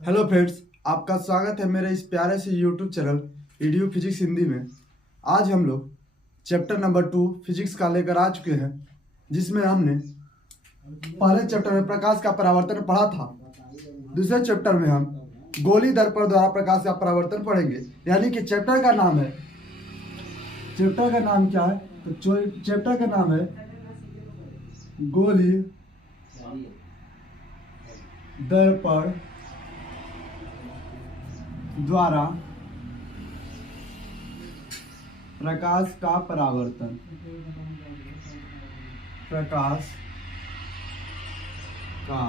Hello friends, आपका स्वागत है मेरे इस प्यारे से YouTube channel EDU physics Hindi में। आज हम लोग चैप्टर नंबर 2 फिजिक्स का लेकर आ चुके हैं, जिसमें हमने पहले चैप्टर में प्रकाश का परावर्तन पढ़ा था। दूसरे चैप्टर में हम गोली दर्पण द्वारा प्रकाश का परावर्तन पढ़ेंगे। यानी कि चैप्टर का नाम क्या है? तो चैप्टर का नाम है गोली दर्पण द्वारा प्रकाश का परावर्तन। प्रकाश का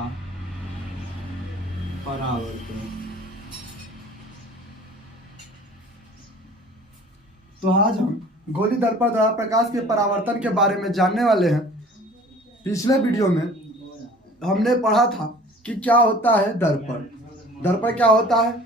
परावर्तन। तो आज हम गोली दर्पण द्वारा प्रकाश के परावर्तन के बारे में जानने वाले हैं। पिछले वीडियो में हमने पढ़ा था कि क्या होता है दर्पण। दर्पण क्या होता है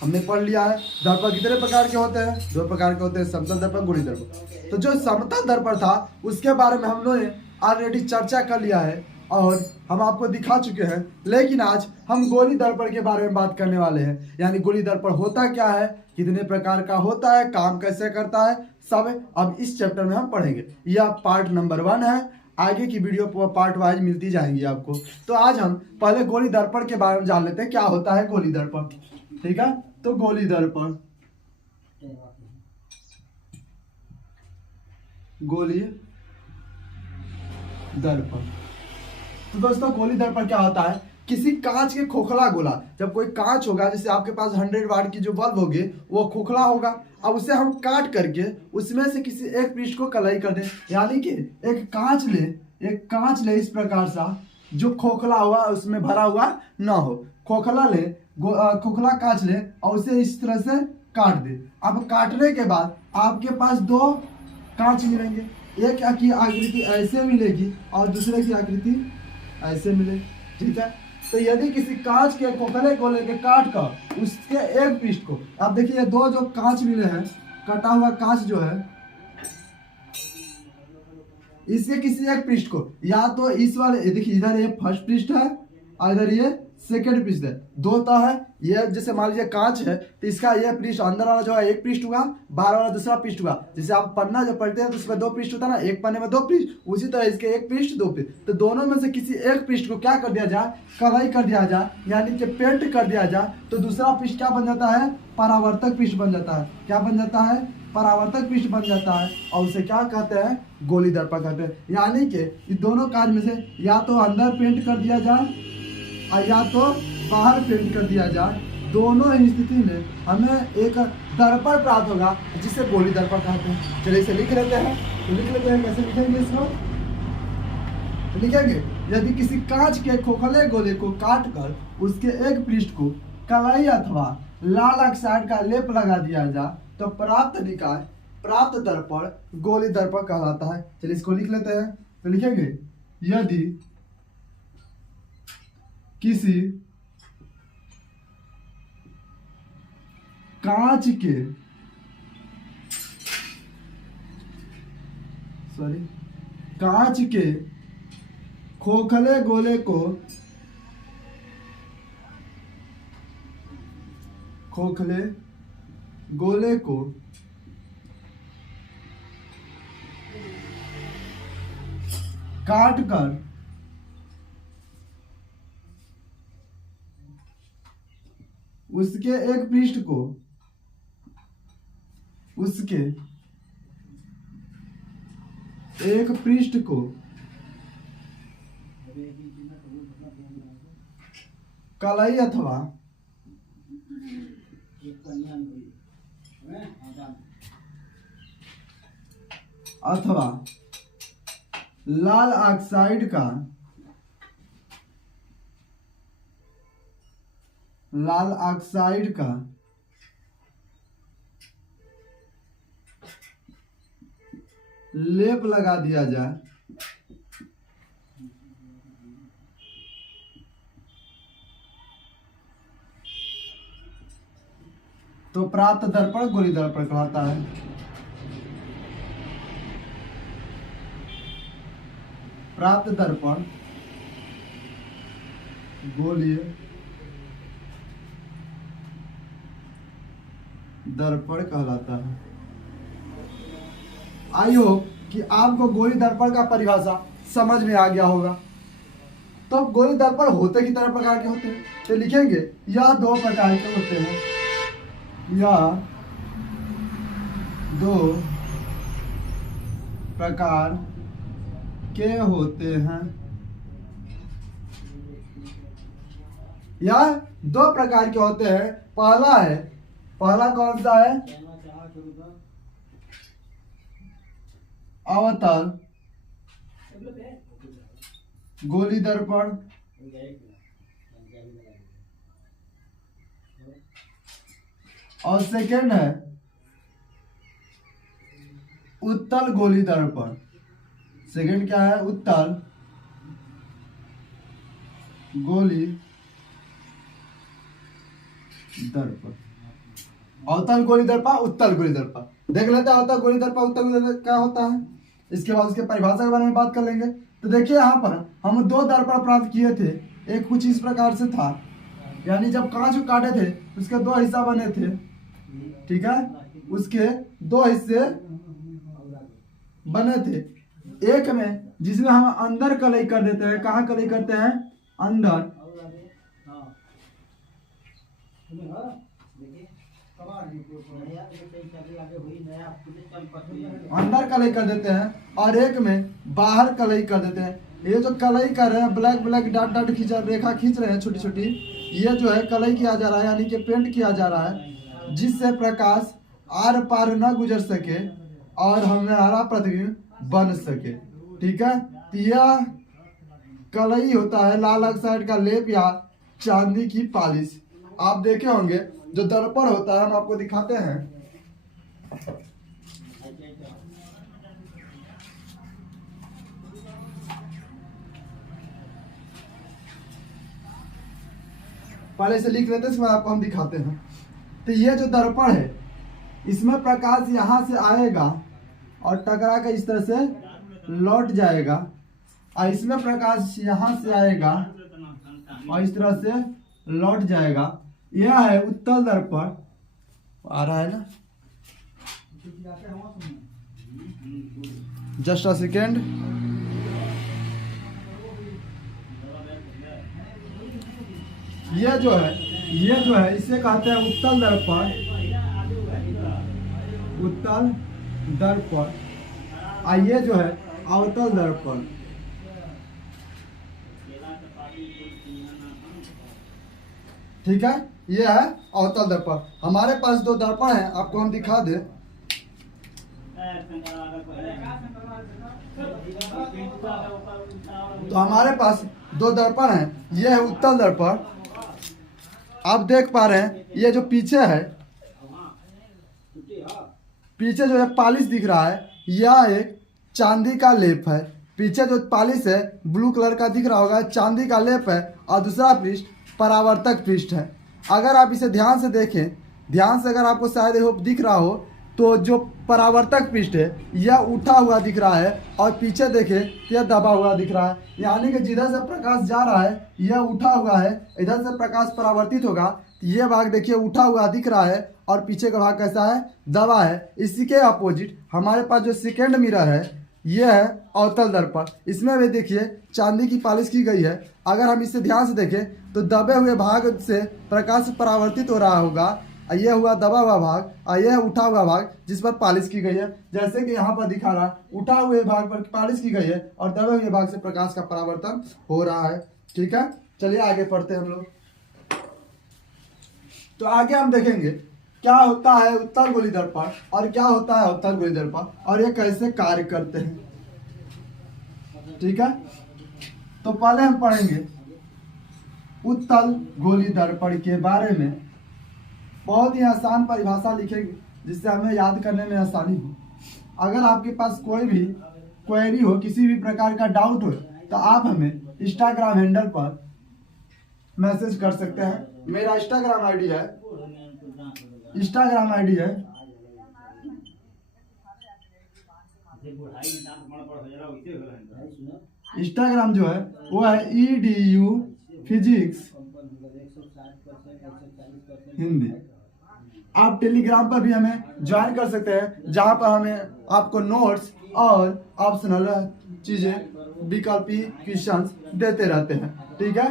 हमने पढ़ लिया है। दर्पण कितने प्रकार के होते हैं? दो प्रकार के होते हैं, समतल दर्पण, गोली दर्पण। तो जो समतल दर्पण था उसके बारे में हम लोगों ने ऑलरेडी चर्चा कर लिया है और हम आपको दिखा चुके हैं। लेकिन आज हम गोली दर्पण के बारे में बात करने वाले हैं। यानी गोली दर्पण होता क्या है, कितने प्रकार का होता है, काम कैसे करता है, सब अब इस चैप्टर में हम पढ़ेंगे। यह पार्ट नंबर 1 है। आगे की वीडियो पार्ट वाइज मिलती जाएंगी आपको। तो आज हम पहले गोली दर्पण के बारे में जान लेते हैं, क्या होता है गोली दर्पण। ठीक है, तो गोली दर्पण, गोली दर्पण। तो दोस्तों गोली दर्पण क्या होता है? किसी कांच के खोखला गोला, जब कोई कांच होगा, जैसे आपके पास 100 वाट की जो बल्ब होगी वो खोखला होगा, अब उसे हम काट करके उसमें से किसी एक पृष्ठ को कलाई कर दें। यानी कि एक कांच ले इस प्रकार सा जो खोखला हुआ, उसमें भरा हुआ ना हो। खोखला कांच ले और उसे इस तरह से काट दे। अब काटने के बाद आपके पास दो कांच मिलेंगे। एक की आकृति ऐसे मिलेगी और दूसरे की आकृति ऐसे मिलेगी। ठीक है, तो यदि किसी कांच के खोखले को लेकर काट कर उसके एक पृष्ठ को, आप देखिए ये दो जो कांच मिले हैं, कटा हुआ कांच जो है, इसके किसी एक पृष्ठ को, या तो इस वाले, देखिए इधर ये फर्स्ट पृष्ठ है और इधर ये सेकेंड पृष्ठ है, दो तो है। ये जैसे मान लीजिए कांच है तो इसका ये पृष्ठ अंदर वाला जो है एक पृष्ठ हुआ, बाहर वाला दूसरा पृष्ठ हुआ। जैसे आप पन्ना जब पढ़ते हैं तो उसमें दो पृष्ठ होता है ना, एक पन्ने में दो पृष्ठ, उसी तरह इसके एक पृष्ठ दो पृष्ठ। तो दोनों में से किसी एक पृष्ठ को क्या कर दिया जाए, कलाई कर दिया जाए, यानी कि पेंट कर दिया जाए, तो दूसरा पृष्ठ क्या बन जाता है? परावर्तक पृष्ठ बन जाता है। क्या बन जाता है? परावर्तक पृष्ठ बन जाता है। और उसे क्या कहते हैं? गोली दर्पण कहते हैं। यानी कि इस दोनों कार्य में से या तो अंदर पेंट कर दिया जाए और या तो बाहर पेंट कर दिया जाए, दोनों ही स्थिति में हमें एक दर्पण प्राप्त होगा, जिसे गोली दर्पण कहते हैं। चलिए इसे लिख लेते हैं। तो लिख लेते हैं, कैसे लिखेंगे इसको? तो लिखेंगे, यदि किसी कांच के खोखले गोले को काट कर उसके एक पृष्ठ को कलाई अथवा लाल ऑक्साइड का लेप लगा दिया जाए तो प्राप्त निकाय, प्राप्त दर्पण गोली दर्पण कहलाता है। चलिए इसको लिख लेते हैं। तो लिखेंगे, यदि किसी कांच के खोखले गोले को काट कर उसके एक पृष्ठ को कलाई अथवा लाल ऑक्साइड का लेप लगा दिया जाए तो प्राप्त दर्पण गोली दर्पण कहलाता है। प्राप्त दर्पण गोलीय दर्पण कहलाता है। आई होप कि आपको गोली दर्पण का परिभाषा समझ में आ गया होगा। तो गोली दर्पण होते कितने प्रकार के होते हैं, तो लिखेंगे यह दो प्रकार के होते हैं, यह दो प्रकार के होते हैं। यह दो प्रकार के होते हैं। पहला कौन सा है, अवतल गोली दर्पण, और सेकेंड है उत्तल गोली दर्पण। सेकेंड क्या है, उत्तल गोली दर्पण। अवतल गोली दर्पण, उत्तल गोली दर्पण। देख लेते हैं अवतल गोली दर्पण, उत्तल गोली दर्पण क्या होता है, इसके बाद उसके परिभाषा के बारे में बात कर लेंगे। तो देखिए यहाँ पर हम दो दर्पण प्राप्त किए थे। एक कुछ इस प्रकार से था, यानी जब कांच को काटे थे उसके दो हिस्सा बने थे, ठीक है, उसके दो हिस्से बने थे। एक में जिसमें हम अंदर कलई कर देते हैं, कहाँ कलई करते हैं, अंदर कलई कर देते हैं, और एक में बाहर कलई कर देते हैं। ये जो कलई कर रहे हैं, ब्लैक ब्लैक डॉट डॉट रेखा खींच रहे हैं छोटी छोटी, ये जो है कलई किया जा रहा है, यानी कि पेंट किया जा रहा है, जिससे प्रकाश आर पार न गुजर सके और हमारा प्रतिबिंब बन सके, ठीक है। तो यह कलई होता है लाल ऑक्साइड का लेप या चांदी की पॉलिश। आप देखे होंगे जो दर्पण होता है, हम आपको दिखाते हैं। पहले से लिख लेते हैं, इसमें आपको हम दिखाते हैं। तो ये जो दर्पण है, इसमें प्रकाश यहाँ से आएगा और टकरा कर इस तरह से लौट जाएगा, और इसमें प्रकाश यहाँ से आएगा और इस तरह से लौट जाएगा। यह है उत्तल दर्पण। आ रहा है ना, जस्ट अ सेकेंड। ये जो है इसे कहते हैं उत्तल दर्पण, उत्तल दर्पण। और ये जो है अवतल दर्पण। ठीक है, ये है अवतल दर्पण। हमारे पास दो दर्पण है, आपको हम दिखा दे। तो हमारे पास दो दर्पण है, ये है उत्तल दर्पण। आप देख पा रहे हैं, ये जो पीछे है, पीछे जो है पॉलिश दिख रहा है, यह एक चांदी का लेप है। पीछे जो पॉलिश है ब्लू कलर का दिख रहा होगा, चांदी का लेप है, और दूसरा पृष्ठ परावर्तक पृष्ठ है। अगर आप इसे ध्यान से देखें, ध्यान से अगर आपको शायद ये दिख रहा हो, तो जो परावर्तक पृष्ठ है यह उठा हुआ दिख रहा है, और पीछे देखें तो यह दबा हुआ दिख रहा है। यानी कि जिधर से प्रकाश जा रहा है यह उठा हुआ है, इधर से प्रकाश परावर्तित होगा, तो यह भाग देखिए उठा हुआ दिख रहा है, और पीछे का भाग कैसा है, दबा है। इसी के अपोजिट हमारे पास जो सेकेंड मिरर है, यह है अवतल दर्पण। इसमें भी देखिए चांदी की पॉलिश की गई है। अगर हम इसे ध्यान से देखें तो दबे हुए भाग से प्रकाश परावर्तित हो रहा होगा, यह हुआ दबा हुआ भाग, और यह उठा हुआ भाग जिस पर पॉलिश की गई है। जैसे कि यहाँ पर दिखा रहा, उठा हुए भाग पर पॉलिश की गई है और दबे हुए भाग से प्रकाश का परावर्तन हो रहा है। ठीक है, चलिए आगे पढ़ते हैं हम लोग। तो आगे हम देखेंगे क्या होता है उत्तल गोली दर्पण और क्या होता है अवतल गोली दर्पण, और ये कैसे कार्य करते हैं। ठीक है, तो पहले हम पढ़ेंगे उत्तल गोली दर्पण के बारे में। बहुत ही आसान परिभाषा लिखेंगे जिससे हमें याद करने में आसानी हो। अगर आपके पास कोई भी क्वेरी हो, किसी भी प्रकार का डाउट हो, तो आप हमें इंस्टाग्राम हैंडल पर मैसेज कर सकते हैं। मेरा इंस्टाग्राम आईडी है, इंस्टाग्राम जो है वो है EDU फिजिक्स हिंदी। आप टेलीग्राम पर भी हमें ज्वाइन कर सकते हैं, जहां पर हमें आपको नोट्स और ऑप्शनल चीजें विकल्पी क्वेश्चंस देते रहते हैं, ठीक है।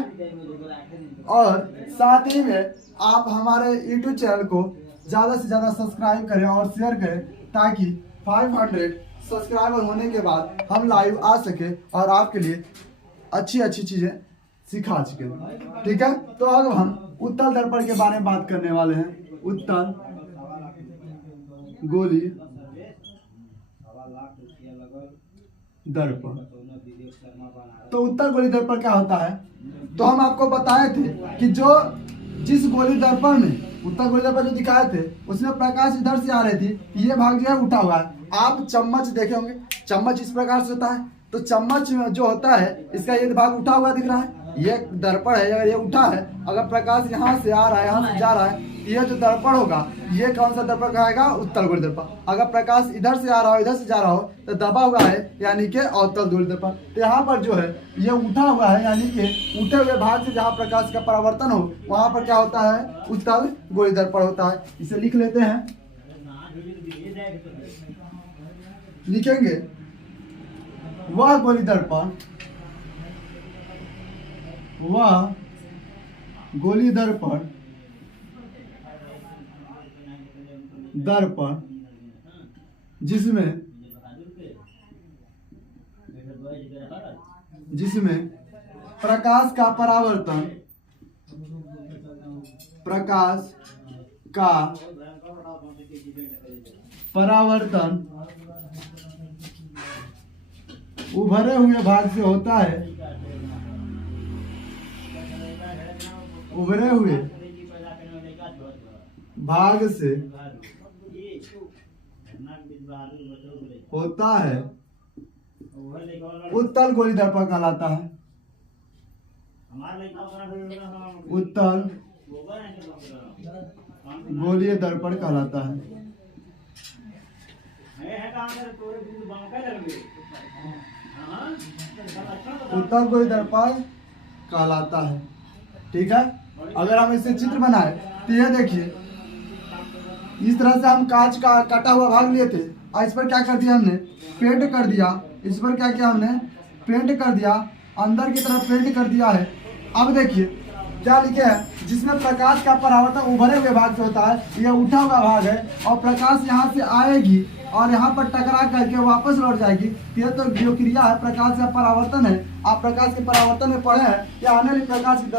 और साथ ही में आप हमारे यूट्यूब चैनल को ज़्यादा से ज़्यादा सब्सक्राइब करें और शेयर करें, ताकि 500 सब्सक्राइबर होने के बाद हम लाइव आ सके और आपके लिए अच्छी अच्छी चीज़ें सिखा सके, ठीक है। तो अब हम उत्तल दर्पण के बारे में बात करने वाले हैं। उत्तल गोली दर्पण। तो उत्तल गोली दर्पण क्या होता है? तो हम आपको बताए थे कि जिस गोली दर्पण में उत्तल गोली दर्पण जो दिखाए थे उसमें प्रकाश इधर से आ रही थी, ये भाग जो है उठा हुआ है। आप चम्मच देखे होंगे, चम्मच इस प्रकार से होता है, तो चम्मच जो होता है इसका ये भाग उठा हुआ दिख रहा है, ये दर्पण है। अगर ये उठा है, अगर प्रकाश यहाँ से आ रहा है, यहाँ से जा रहा है, ये जो दर्पण होगा ये कौन सा दर्पण कहेगा? उत्तल गोली दर्पण। अगर प्रकाश इधर से आ रहा हो, इधर से जा रहा हो, तो दबा हुआ है यानी कि अवतल गोली दर्पण। तो यहाँ पर जो है ये उठा हुआ है, यानी कि उठे हुए भाग से जहाँ प्रकाश का परावर्तन हो वहां पर क्या होता है? उत्तल गोली दर्पण होता है। इसे लिख लेते हैं, लिखेंगे वह गोली दर्पण, वह गोली दर्पण जिसमें प्रकाश का परावर्तन उभरे हुए भाग से होता है, उभरे हुए भाग से होता है, उत्तल गोली दर्पण कहलाता है। उत्तल गोलीय दर्पण कहलाता है। उत्तल गोली दर्पण कहलाता है, ठीक है। अगर हम इसे चित्र बनाए तो ये देखिए, इस तरह से हम कांच का कटा हुआ भाग लिए थे और इस पर क्या कर दिया हमने? पेंट कर दिया। इस पर क्या किया हमने? पेंट कर दिया, अंदर की तरफ पेंट कर दिया है। अब देखिए क्या लिखे है? जिसमें प्रकाश का परावर्तन उभरे हुए भाग से होता है, यह उठा हुआ भाग है और प्रकाश यहाँ से आएगी और यहाँ पर टकरा करके वापस लौट जाएगी। यह तो जो क्रिया है प्रकाश का परावर्तन है। आप प्रकाश के परावर्तन में पढ़े हैं कि आने वाली प्रकाश की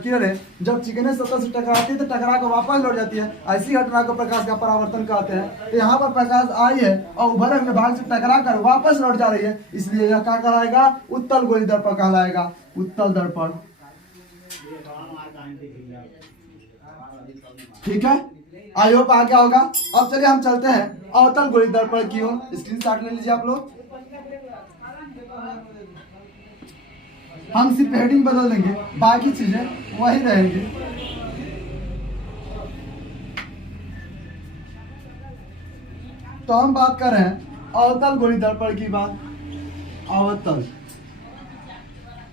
किरणें जब चिकने सतह से टकराती है तो टकरा कर वापस लौट जाती है। ऐसी घटना को प्रकाश का परावर्तन कहते हैं। तो यहाँ पर प्रकाश आई है और उभरे हुए भाग से टकरा कर वापस लौट जा रही है, इसलिए यह क्या कहलाएगा? उत्तल गोली दर्पण कहलाएगा। उत्तल दर्पण, ठीक है। आई होप आ गया होगा। अब चलिए हम चलते हैं अवतल गोली दर्पण की ओर। स्क्रीनशॉट ले लीजिए आप लोग। हम सिर्फ हेडिंग बदल देंगे, बाकी चीजें वही रहेंगी। तो हम बात कर रहे हैं अवतल गोली दर्पण की बात। अवतल,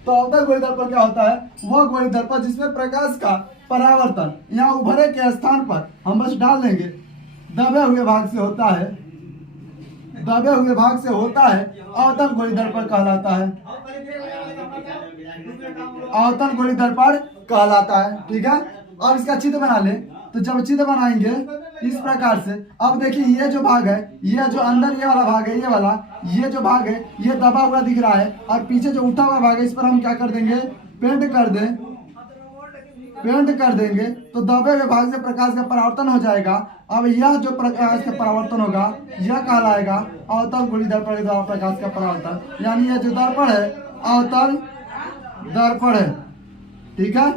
तो अवतल गोली दर्पण क्या होता है? वह गोली दर्पण जिसमें प्रकाश का परावर्तन यहाँ उभरे के स्थान पर हम बस डाल देंगे, दबे हुए भाग से होता है, दबे हुए भाग से होता है, अवतल गोली दर्पण कहलाता है। अवतल गोली दर्पण कहलाता है, ठीक है। अब इसका चित्र बना ले। तो जब चित्र बनाएंगे इस प्रकार से, अब देखिए ये जो भाग है, ये जो अंदर ये वाला भाग है, ये वाला ये जो भाग है ये दबा हुआ दिख रहा है, और पीछे जो उठा हुआ भाग है इस पर हम क्या कर देंगे? पेंट कर दें, पेंट कर देंगे तो दबे हुए भाग से प्रकाश का परावर्तन हो जाएगा। अब यह जो प्रकाश का परावर्तन होगा यह कहलाएगा अवतल गोली दर्पण के द्वारा प्रकाश का परावर्तन, यानी यह जो दर्पण है अवतल दर्पण है, ठीक है।